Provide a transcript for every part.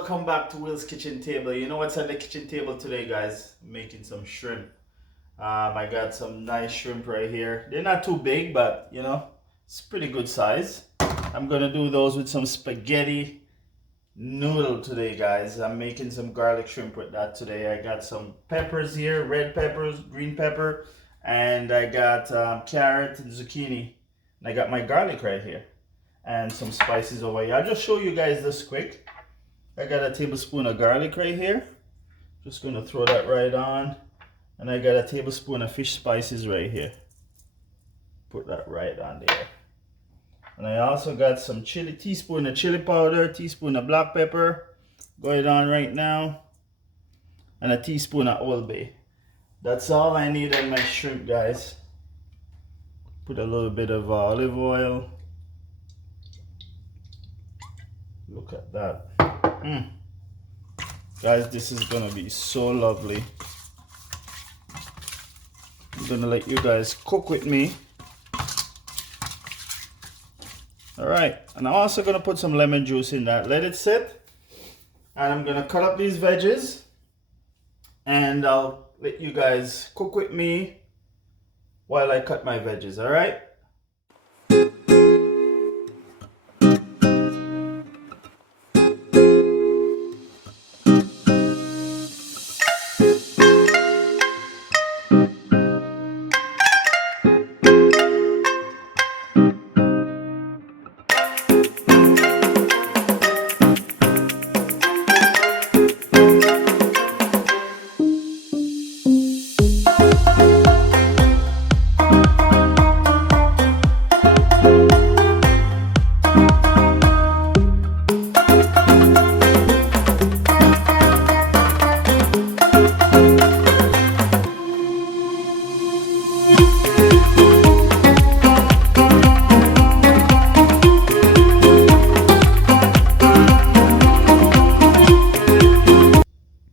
welcome back to Will's Kitchen Table. You know what's on the kitchen table today, guys? I'm making some shrimp. I got some nice shrimp right here. They're not too big, but you know, it's pretty good size. I'm gonna do those with some spaghetti noodle today, guys. I'm making some garlic shrimp with that today. I got some peppers here, red peppers, green pepper, and I got carrot and zucchini. And I got my garlic right here and some spices over here. I'll just show you guys this quick. I got a tablespoon of garlic right here. Just gonna throw that right on. And I got a tablespoon of fish spices right here. Put that right on there. And I also got some chili, teaspoon of chili powder, teaspoon of black pepper going on right now. And a teaspoon of Old Bay. That's all I need on my shrimp, guys. Put a little bit of olive oil. Look at that. Guys, this is gonna be so lovely. I'm gonna let you guys cook with me. All right, and I'm also gonna put some lemon juice in that. Let it sit, and I'm gonna cut up these veggies, and I'll let you guys cook with me while I cut my veggies. All right.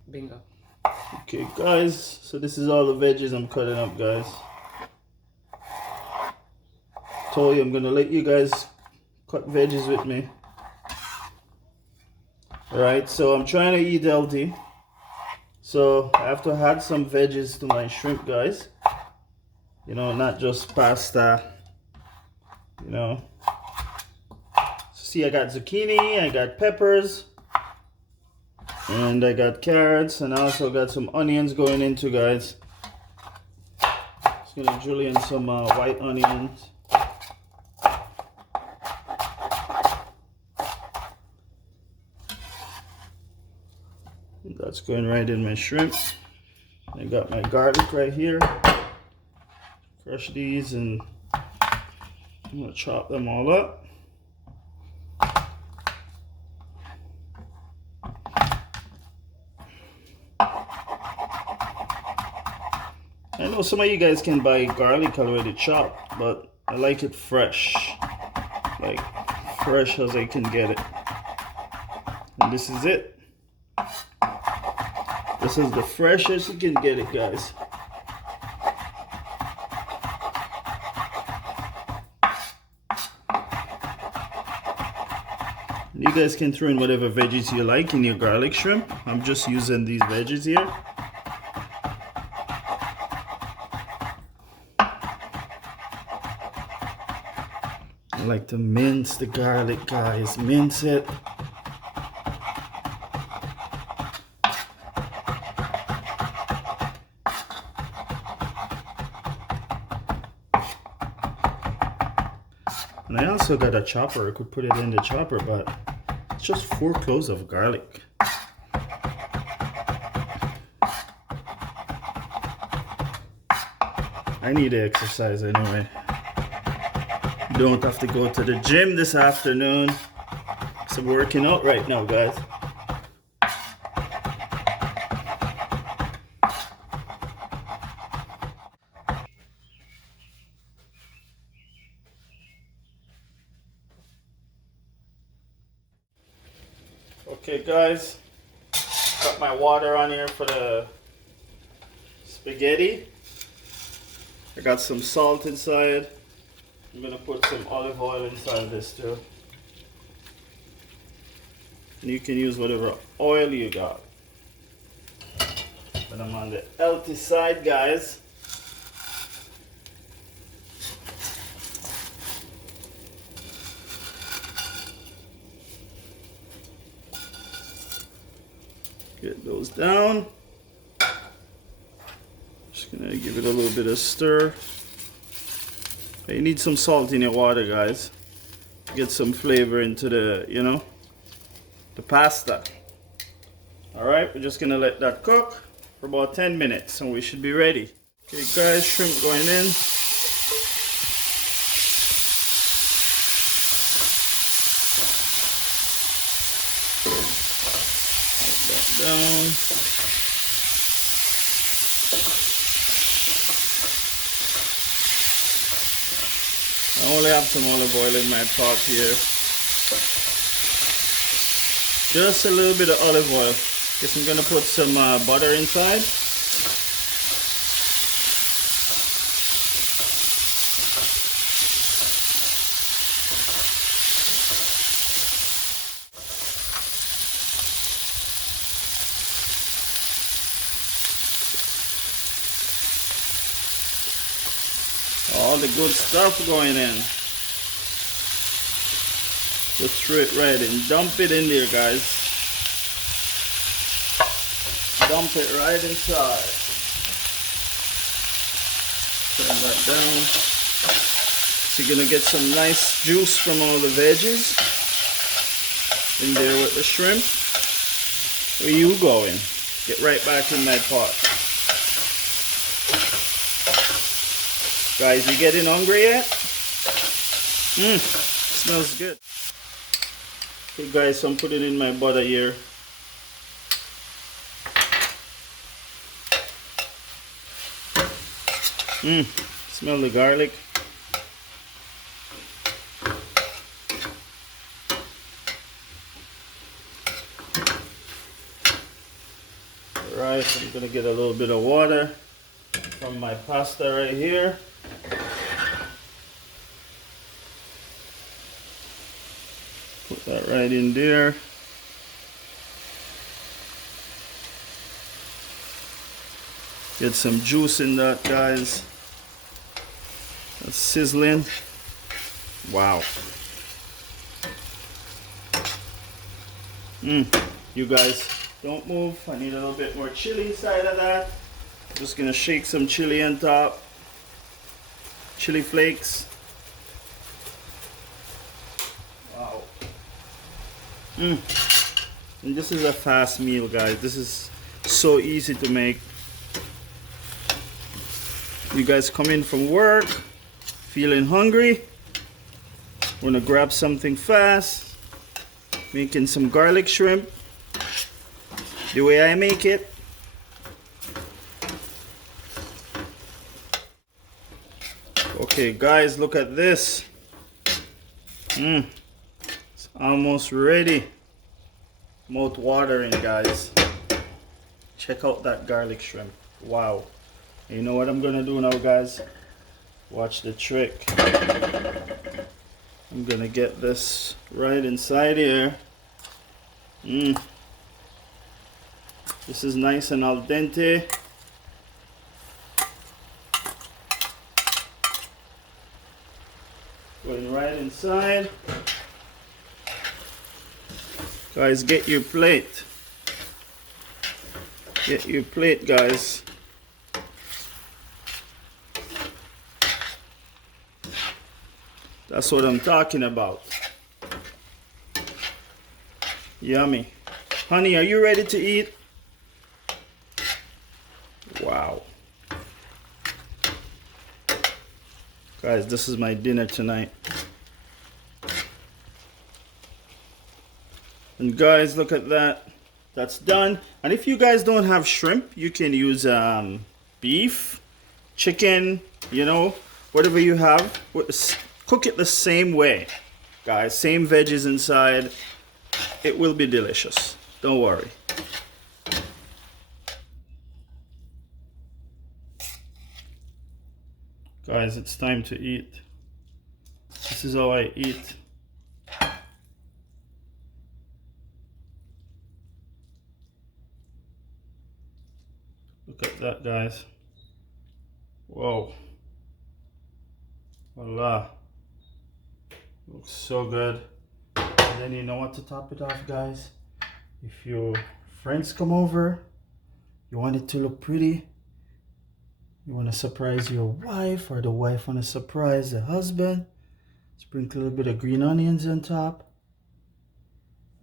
Bingo. Okay, guys, so this is all the veggies I'm cutting up, guys. Told you I'm gonna let you guys cut veggies with me. Alright, so I'm trying to eat healthy. So I have to add some veggies to my shrimp, guys. You know, not just pasta. You know. See, I got zucchini, I got peppers. And I got carrots, and I also got some onions going into, guys. Just gonna drill in some white onions. That's going right in my shrimp. I got my garlic right here. Crush these, and I'm gonna chop them all up. I know some of you guys can buy garlic already chopped, but I like it fresh. Like, fresh as I can get it. And this is it. This is the freshest you can get it, guys. You guys can throw in whatever veggies you like in your garlic shrimp. I'm just using these veggies here. I like to mince the garlic, guys. Mince it. And I also got a chopper. I could put it in the chopper, but it's just 4 cloves of garlic. I need to exercise anyway. Don't have to go to the gym this afternoon. So I'm working out right now, guys. Okay, guys, got my water on here for the spaghetti. I got some salt inside. I'm gonna put some olive oil inside this too. and you can use whatever oil you got. But I'm on the healthy side, guys. Get those down. Just gonna give it a little bit of stir. You need some salt in your water, guys. Get some flavor into the, the pasta. Alright, we're just gonna let that cook for about 10 minutes and we should be ready. Okay guys, shrimp going in. Put that down. I only have some olive oil in my pot here. Just a little bit of olive oil. Guess I'm gonna put some butter inside. All the good stuff going in. Just throw it right in. Dump it in there, guys. Dump it right inside. Turn that down. So you're gonna get some nice juice from all the veggies in there with the shrimp. Where you going? Get right back in my pot. Guys, you getting hungry yet? Smells good. Okay guys, so I'm putting in my butter here. Smell the garlic. Alright, I'm gonna get a little bit of water from my pasta right here. Put that right in there. Get some juice in that, guys. That's sizzling. Wow. You guys, don't move. I need a little bit more chili inside of that. Just gonna shake some chili on top. Chili flakes. Wow. And this is a fast meal, guys. This is so easy to make. You guys come in from work, feeling hungry, wanna grab something fast, making some garlic shrimp the way I make it. Okay guys, look at this. It's almost ready. Mouth watering, guys. Check out that garlic shrimp. Wow. You know what I'm gonna do now, guys? Watch the trick. I'm gonna get this right inside here. This is nice and al dente. Going right inside. Guys, get your plate. Get your plate, guys. That's what I'm talking about. Yummy. Honey, are you ready to eat? Wow. Guys, this is my dinner tonight. And guys, look at that. That's done. And if you guys don't have shrimp, you can use beef, chicken, whatever you have. Cook it the same way, guys. Same veggies inside. It will be delicious. Don't worry. Guys, it's time to eat. This is how I eat. at that, guys. Whoa. Voila. Looks so good. And then you know what to top it off, guys. If your friends come over, you want it to look pretty, you want to surprise your wife, or the wife want to surprise the husband, sprinkle a little bit of green onions on top.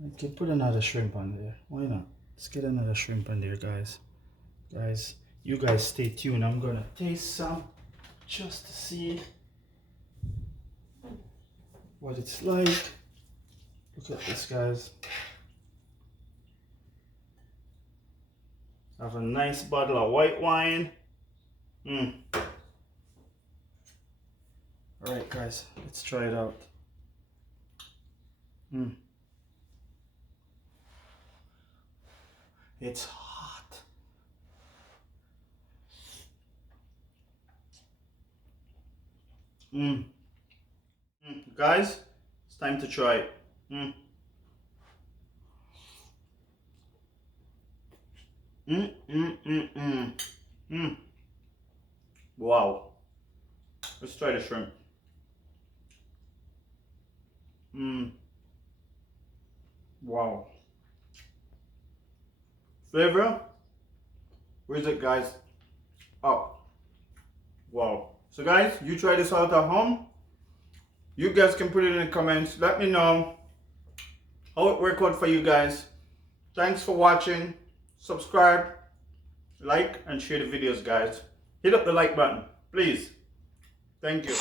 You can put another shrimp on there. Why not? Let's get another shrimp on there, guys. Guys, you guys stay tuned. I'm gonna taste some just to see what it's like. Look at this, guys. I have a nice bottle of white wine. Alright, guys, let's try it out. It's hot. Guys, it's time to try it. Wow. Let's try the shrimp. Wow. Flavor? Where is it, guys? Oh. Wow. So guys, you try this out at home. You guys can put it in the comments. Let me know how it worked out for you guys. Thanks for watching. Subscribe, like, and share the videos, guys. Hit up the like button, please. Thank you.